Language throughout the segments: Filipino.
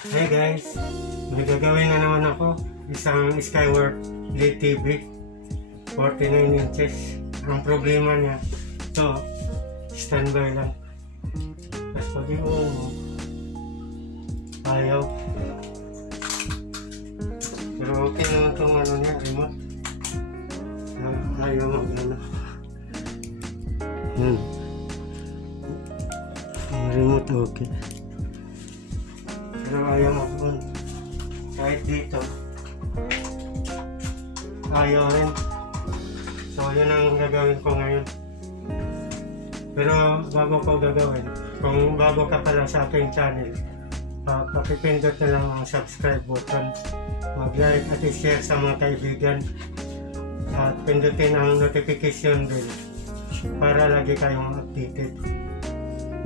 Hey guys, may gagawin na naman ako. Isang Skyward LED TV 49 inches. Ang problema niya, ito, standby lang. Tapos pag i-on mo, ayaw. Pero okay naman itong ano niya, remote. Ayaw mag-ano. Ang remote okay. Pero ayaw mag-on. Kahit dito, ayaw rin. So yun ang gagawin ko ngayon. Pero bago ko gagawin, kung bago ka pala sa aking channel, pakipindot na lang ang subscribe button, mag-like at i-share sa mga kaibigan, at pindutin ang notification bell para lagi kayong updated.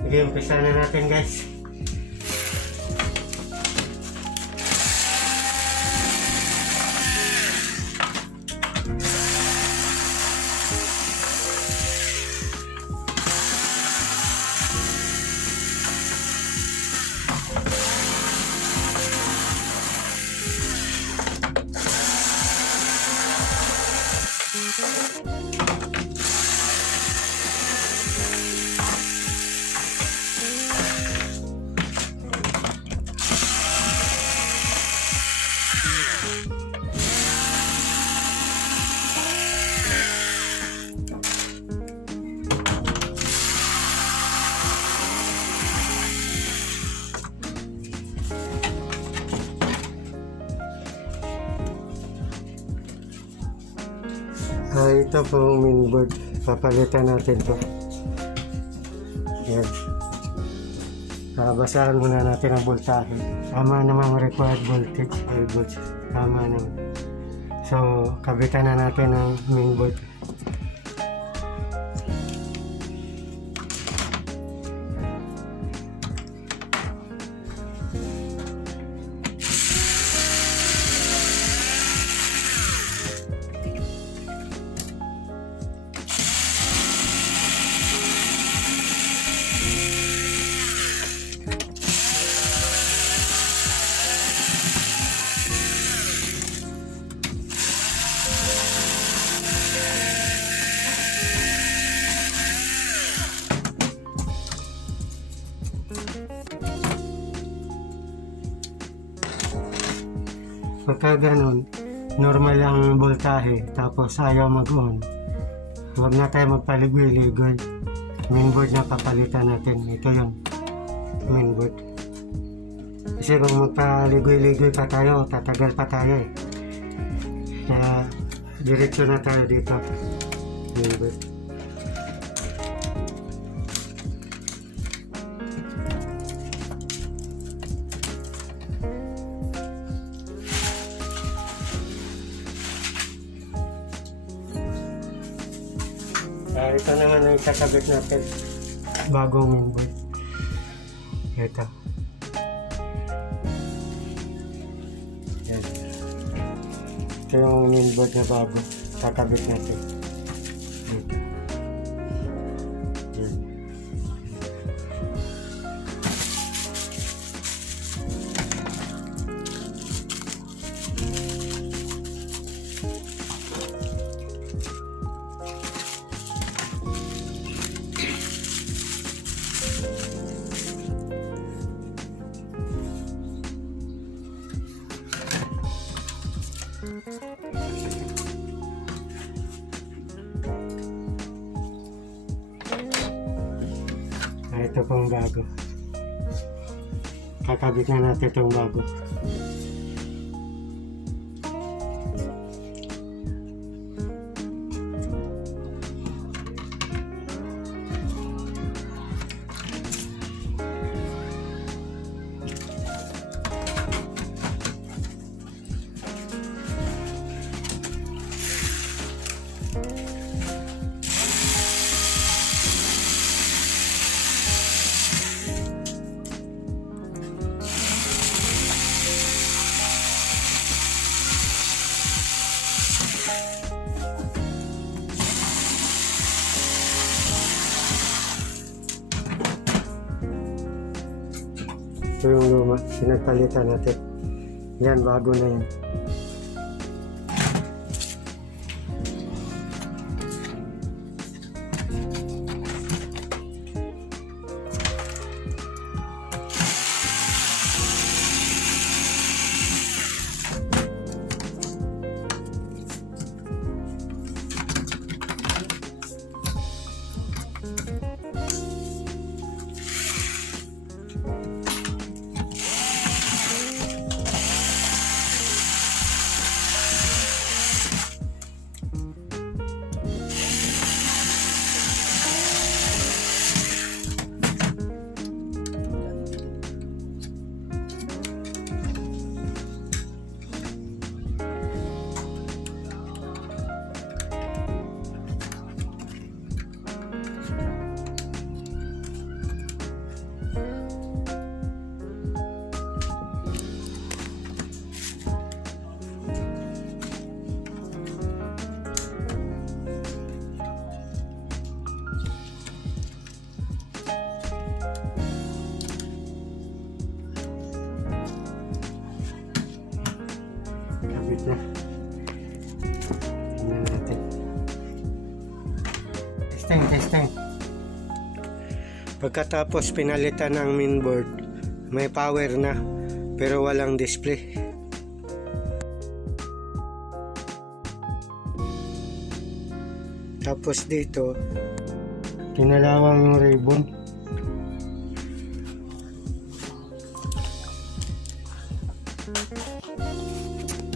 Sige, umpisa na natin guys. Ito po ang mainboard. Papalitan natin to. Yan. Basahan muna natin ang voltahe. Tama naman ang required voltage. Tama naman. So, kabitan na natin ang mainboard. Pagka ganun, normal ang voltahe, tapos ayaw mag-on, huwag na tayo magpaligoy-ligoy. Mainboard na papalitan natin. Ito yung mainboard. Kasi kung magpaligoy-ligoy pa tayo, tatagal pa tayo eh. Kaya diretso na tayo dito. Mainboard. Ito naman ang kakabit natin, bagong mainboard. Ito. Yan. Ito yung mainboard na bago, kakabit natin. Dito. Yan. Ito pong bago. Kakabit na natin itong bago. Ito yung luma, pinagpalitan natin. Yan, bago na yan. Kabit na. Tingnan natin. Testing. Pagkatapos pinalitan ng mainboard, may power na pero walang display. Tapos dito, kinalawang yung ribbon.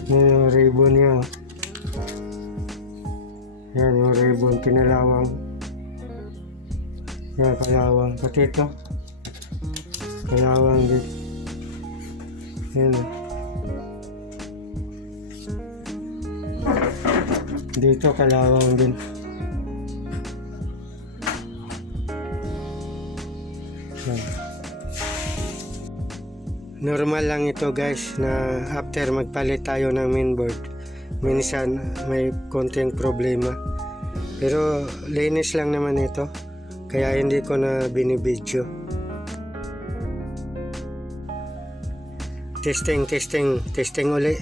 Yung ribbon niya. Yan yung ribbon, kinalawang. Yan, kalawang. Pati ito. Kalawang din. Yan. Dito kalawang din. Yan. Normal lang ito guys na after magpalit tayo ng mainboard minsan may konting problema, pero linis lang naman ito kaya hindi ko na binibidyo. Testing uli.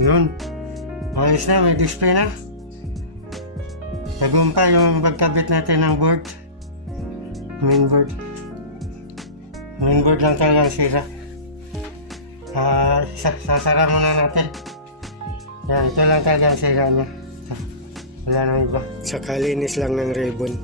Yun, ayos na, may display na. Tagumpay yung pagkabit natin ng board. Mainboard lang talaga ang sira. Sasara muna natin. Yan, ito lang talaga ang sira niya. Wala nang iba. Saka linis lang ng ribbon.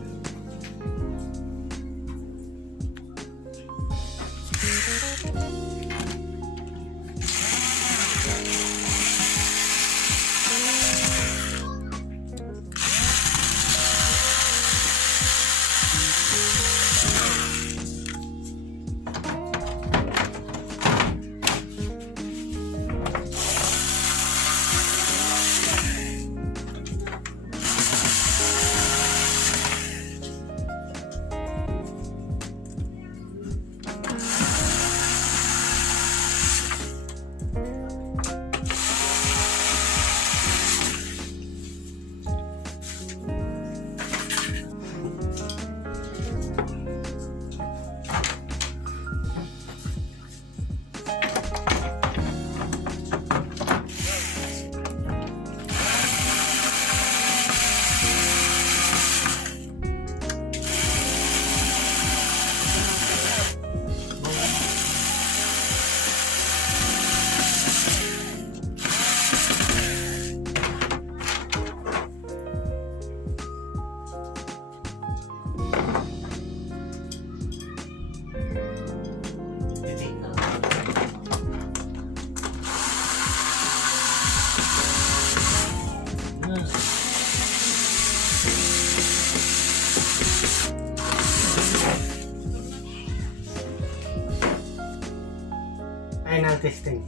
Final testing.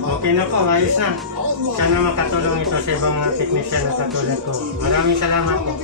Okay na po, ayos na. Sana makatulong ito sa ibang mga technician na katulad ko. Maraming salamat po.